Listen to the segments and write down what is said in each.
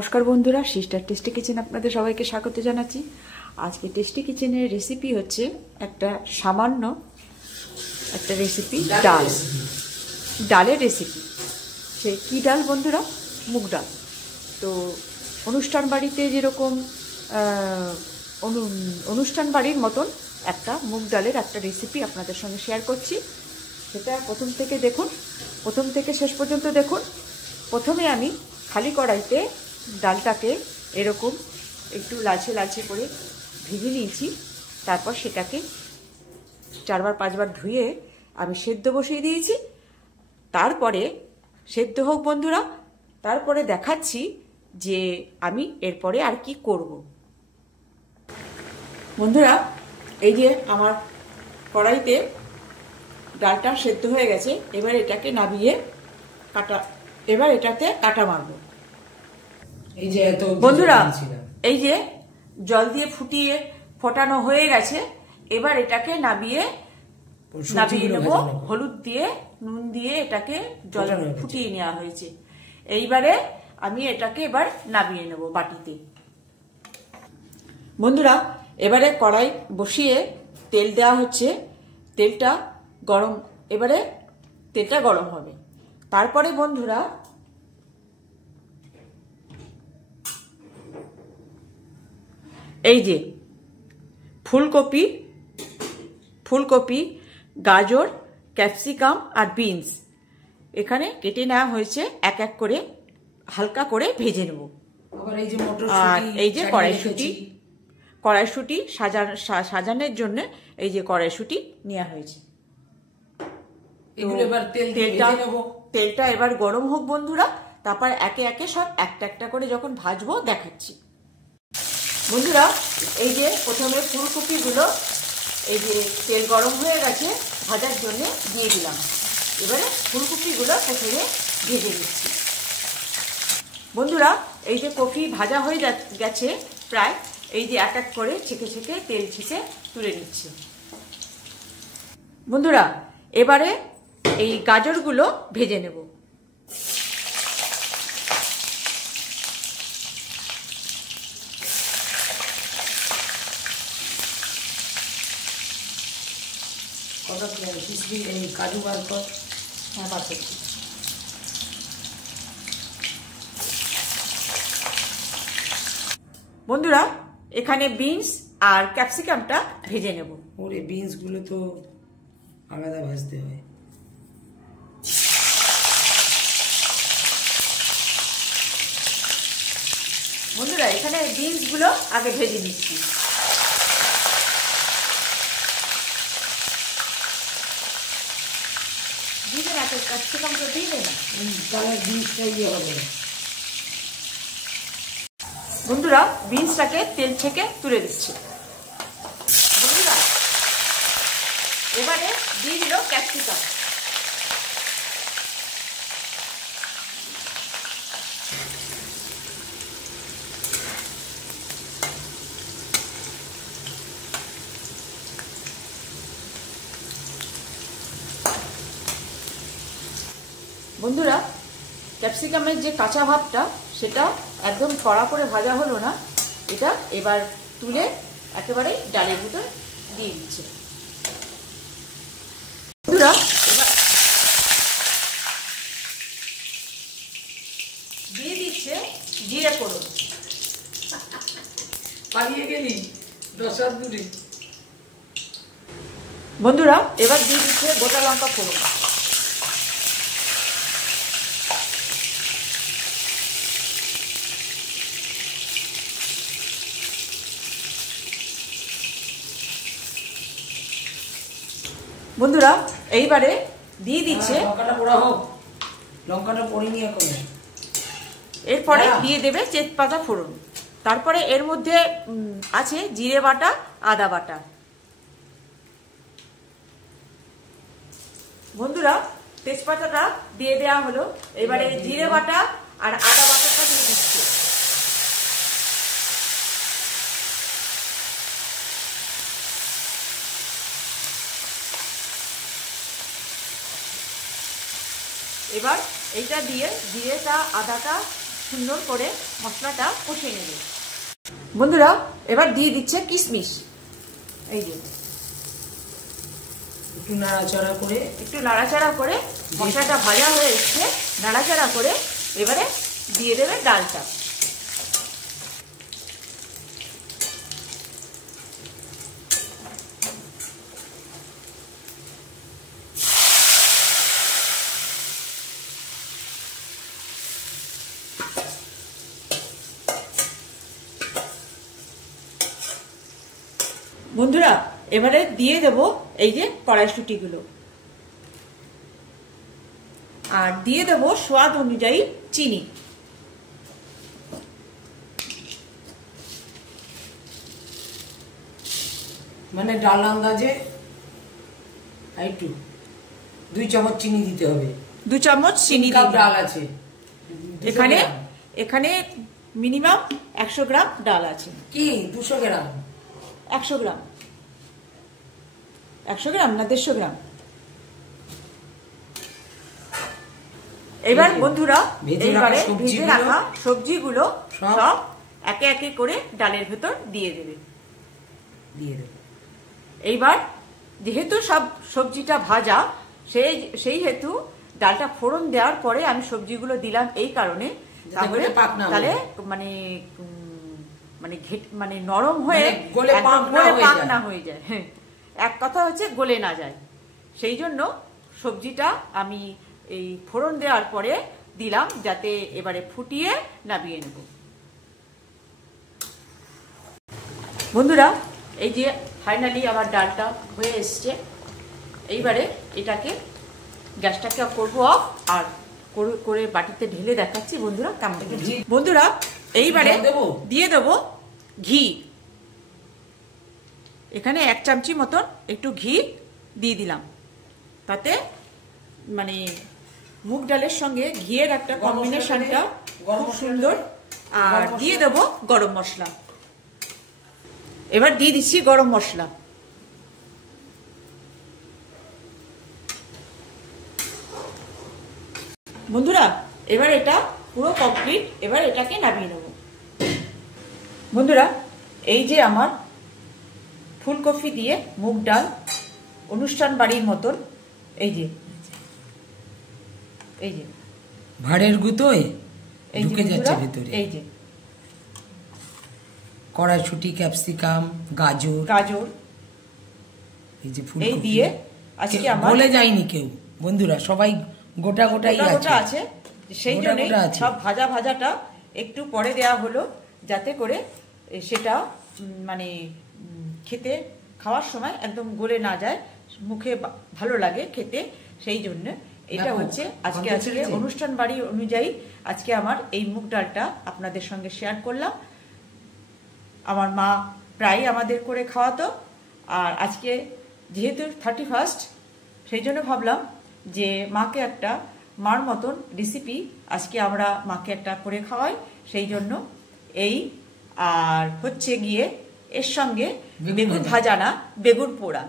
নমস্কার বন্ধুরা, sister tasty kitchen আপনাদের সবাইকে স্বাগত জানাচ্ছি। আজকে টেস্টি কিচেনের রেসিপি হচ্ছে সামান্য একটা রেসিপি, ডালের রেসিপি। সে কী ডাল বন্ধুরা? মুগ ডাল। তো অনুষ্ঠান বাড়িতে যেরকম অনুষ্ঠান বাড়ির মতন একটা মুগ ডালের একটা রেসিপি আপনাদের সঙ্গে শেয়ার করছি। সেটা প্রথম থেকে শেষ পর্যন্ত দেখুন। প্রথমে আমি খালি কড়াইতে ডালটাকে এরকম একটু লালচে করে ভেজে নিয়েছি। তারপর সেটাকে 4-5 বার ধুয়ে আমি সেদ্ধ বসিয়ে দিয়েছি। তারপরে সেদ্ধ হোক বন্ধুরা, তারপরে দেখাচ্ছি যে আমি এরপরে আর কি করব। বন্ধুরা, এই যে আমার কড়াইতে ডালটা সেদ্ধ হয়ে গেছে। এবার এটাকে নামিয়ে এটাতে কাটা মারবো। এই যে বন্ধুরা, এই যে জল দিয়ে ফোটানো হয়ে গেছে। এবার এটাকে নামিয়ে নেব। হলুদ দিয়ে নুন দিয়ে এটাকে জল ফুটিয়ে নেওয়া হয়েছে। এইবারে আমি এটাকে এবার নামিয়ে নেব বাটিতে। বন্ধুরা, এবারে কড়াই বসিয়ে তেল দেওয়া হচ্ছে। তেলটা গরম হবে। তারপরে বন্ধুরা এই যে ফুলকপি, গাজর, ক্যাপসিকাম আর বিনস এখানে কেটে নেওয়া হয়েছে। এক এক করে হালকা করে ভেজে নেব। আর এই যে কড়াইশুঁটি সাজানোর জন্য এই যে কড়াইশুঁটি নেওয়া হয়েছে। তেলটা এবার গরম হোক বন্ধুরা। তারপর একে একে সব একটা করে যখন ভাজবো দেখাচ্ছি। বন্ধুরা, এই যে প্রথমে ফুলকপিগুলো এই যে তেল গরম হয়ে গেছে ভাজার জন্য দিয়ে দিলাম। এবারে ফুলকপিগুলো প্রথমে ভেজে নিচ্ছি। বন্ধুরা, এই যে কপি ভাজা হয়ে গেছে প্রায়, এই যে এক এক করে ছেঁকে তেল ছেঁকে তুলে নিচ্ছি। বন্ধুরা, এবারে এই গাজরগুলো ভেজে নেব। কাজু বার কর। হ্যাঁ, বার করছি। বন্ধুরা, এখানে বিনস আর ক্যাপসিকামটা ভেজে নেব। ওরে, বিনস গুলো তো আলাদা ভাজতে হয়। বন্ধুরা, এখানে বিনস গুলো আগে ভেজে নিচ্ছি। ক্যাপসিকাম তো দিবে না, তাহলে বিনসটা হবে না। বন্ধুরা, বিনসটাকে তেল থেকে তুলে দিচ্ছি। বন্ধুরা, এবারে দিয়ে দিল ক্যাপসিকাম। বন্ধুরা, ক্যাপসিকামের যে কাঁচা ভাবটা সেটা একদম কড়া করে ভাজা হলো না। এটা এবার তুলে একেবারে ডালের ভিতর দিয়ে দিচ্ছে। বন্ধুরা, এবার দিয়ে দিচ্ছে জিরে ফোড়ন। পালিয়ে গেলি দশার দূরে। বন্ধুরা, এবার দিয়ে দিচ্ছে গোটা লঙ্কা ফোড়ন। বন্ধুরা, এইবারে দিয়ে দিচ্ছে লঙ্কাটা পোড়া হোক, লঙ্কাটা পড়িনি এখন। এরপরে দিয়ে দেবে তেজপাতা ফোড়ন। তারপরে এর মধ্যে আছে জিরে বাটা, আদা বাটা। বন্ধুরা, তেজপাতাটা দিয়ে দেওয়া হলো। এবারে জিরে বাটা আর আদা বাটাটা দিয়ে দিচ্ছে। এবার এইটা দিয়ে জিরেটা আদাটা সুন্দর করে মশলাটা কষিয়ে নেবে। বন্ধুরা এবার দিয়ে দিচ্ছে কিশমিশ। এই যে একটু নাড়াচাড়া করে মশলাটা ভাজা হয়ে এসছে, নাড়াচাড়া করে এবারে দিয়ে দেবে ডালটা। বন্ধুরা এবারে দিয়ে দেব এই যে কড়াইশুঁটিগুলো, আর দিয়ে দেব স্বাদ অনুযায়ী চিনি। মানে ডাল আন্দাজে একটু 2 চামচ চিনি দিতে হবে। 2 চামচ চিনি কাপ ডাল আছে এখানে। এখানে মিনিমাম 100 গ্রাম ডাল আছে। কি 200 গ্রাম? 100 গ্রাম। 100 গ্রাম না 150 গ্রাম। এবার বন্ধুরা এইবারে ভেজে রাখা সবজিগুলো সব একে একে করে ডালের ভেতর দিয়ে দেবে। এইবার যেহেতু সব সবজিটা ভাজা, সেই হেতু ডালটা ফোড়ন দেওয়ার পরে আমি সবজিগুলো দিলাম এই কারণে, তাহলে মানে মানে নরম হয়ে গলে পাক না হয়ে যায়। এক কথা হচ্ছে গলে না যায়, সেই জন্য সবজিটা আমি এই ফোড়ন দেওয়ার পরে দিলাম, যাতে এবারে ফুটিয়ে নামিয়ে নেব। বন্ধুরা এই যে ফাইনালি আমার ডালটা হয়ে এসছে। এইবারে এটাকে গ্যাসটাকে করবো অফ, আর করে বাটিতে ঢেলে দেখাচ্ছি বন্ধুরা কেমন। বন্ধুরা এইবারে দিয়ে দেবো ঘি। এখানে 1 চামচি মতন একটু ঘি দিয়ে দিলাম, তাতে মানে মুগ ডালের সঙ্গে ঘিয়ের একটা কম্বিনেশনটা খুব সুন্দর। আর দিয়ে দেবো গরম মশলা। এবার দিয়ে দিচ্ছি গরম মশলা। বন্ধুরা এবার এটা পুরো কমপ্লিট, এবার এটাকে নামিয়ে নেব। বন্ধুরা এই যে আমার ফুলকপি দিয়ে মুগ ডাল অনুষ্ঠান বাড়ির মতন, এই যে ভাড়ের গুতোয় ঢুকে যাচ্ছে ভিতরে। এই যে কড়াইশুঁটি, ক্যাপসিকাম, গাজর, এই যে ফুলকপি, এই দিয়ে আজকে আমার বলে যায়নি কেউ বন্ধুরা, সবাই গোটাই আছে। সেই জন্য সব ভাজাটা একটু পরে দেওয়া হলো, যাতে করে সেটা মানে খেতে খাওয়ার সময় একদম গলে না যায়, মুখে ভালো লাগে খেতে। সেই জন্য এটা হচ্ছে আজকে অনুষ্ঠান বাড়ি অনুযায়ী আজকে আমার এই মুগ ডালটা আপনাদের সঙ্গে শেয়ার করলাম। আমার মা প্রায় আমাদের করে খাওয়াতো, আর আজকে যেহেতু 31st, সেই জন্য ভাবলাম যে মাকে একটা মার মতন রেসিপি আজকে আমরা মাকে একটা করে খাওয়াই। সেই জন্য এই আর হচ্ছে গিয়ে এর সঙ্গে বেগুন ভাজা না, বেগুন পোড়া।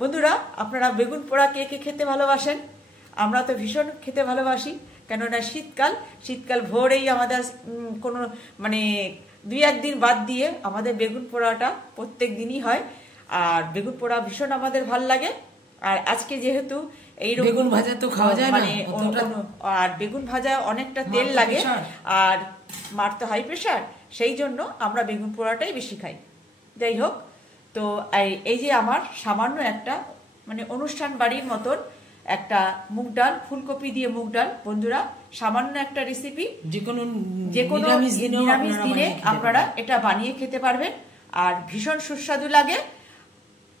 বন্ধুরা আপনারা বেগুন পোড়া কে কে খেতে ভালোবাসেন? আমরা তো ভীষণ খেতে ভালোবাসি, কেননা শীতকাল ভোরেই আমাদের কোনো মানে 2-1 দিন বাদ দিয়ে আমাদের বেগুন পোড়াটা প্রত্যেক দিনই হয়। আর বেগুন পোড়া ভীষণ আমাদের ভাল লাগে। আর আজকে যেহেতু এই বেগুন ভাজা তো খাওয়া যায় মানে আর বেগুন ভাজা অনেকটা তেল লাগে, আর মার তো হাই প্রেশার, সেই জন্য আমরা বেগুন পোড়াটাই বেশি খাই। যাই হোক, তো এই যে আমার সামান্য একটা মানে অনুষ্ঠান বাড়ির মতন একটা মুগ ডাল, ফুলকপি দিয়ে মুগ ডাল, বন্ধুরা সামান্য একটা রেসিপি, যে কোনো নিরামিষ দিনে আপনারা এটা বানিয়ে খেতে পারবেন, আর ভীষণ সুস্বাদু লাগে,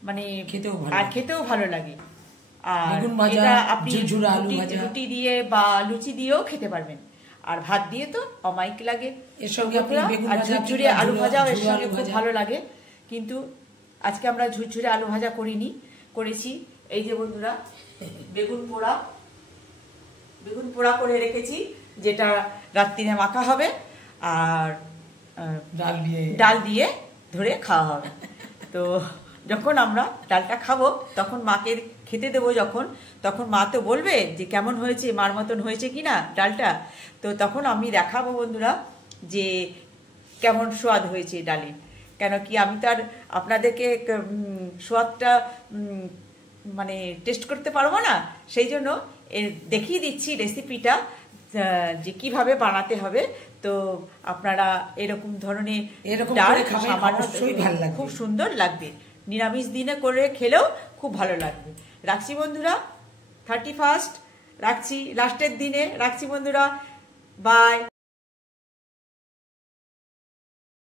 মানে খেতেও ভালো লাগে। আর এটা আপনি রুটি দিয়ে বা লুচি দিয়েও খেতে পারবেন, আর ভাত দিয়ে তো অমাইক লাগে। এর সঙ্গে আর ঝুরঝুরে আলু ভাজাও এর সঙ্গে খুব ভালো লাগে। কিন্তু আজকে আমরা ঝুরঝুরে আলু ভাজা করেছি এই যে বন্ধুরা বেগুন পোড়া করে রেখেছি, যেটা রাত্রিরে মাখা হবে, আর ডাল দিয়ে ধরে খাওয়া হবে। তো যখন আমরা ডালটা খাবো তখন মাকে খেতে দেবো যখন, তখন মা তো বলবে যে কেমন হয়েছে, মার মতন হয়েছে কি না ডালটা। তো তখন আমি দেখাবো বন্ধুরা যে কেমন স্বাদ হয়েছে ডালে। কেন কি আমি তো আর আপনাদেরকে স্বাদটা মানে টেস্ট করতে পারবো না, সেই জন্য দেখিয়ে দিচ্ছি রেসিপিটা যে কিভাবে বানাতে হবে। তো আপনারা এরকম ধরনের এরকম ডাল করে খাবেন, সামান্য অবশ্যই ভালো লাগবে। খুব সুন্দর লাগবে, নিরামিষ দিনে করে খেলেও খুব ভালো লাগবে। রাখছি বন্ধুরা, 31 রাখছি, লাস্টের দিনে রাখছি বন্ধুরা, বাই।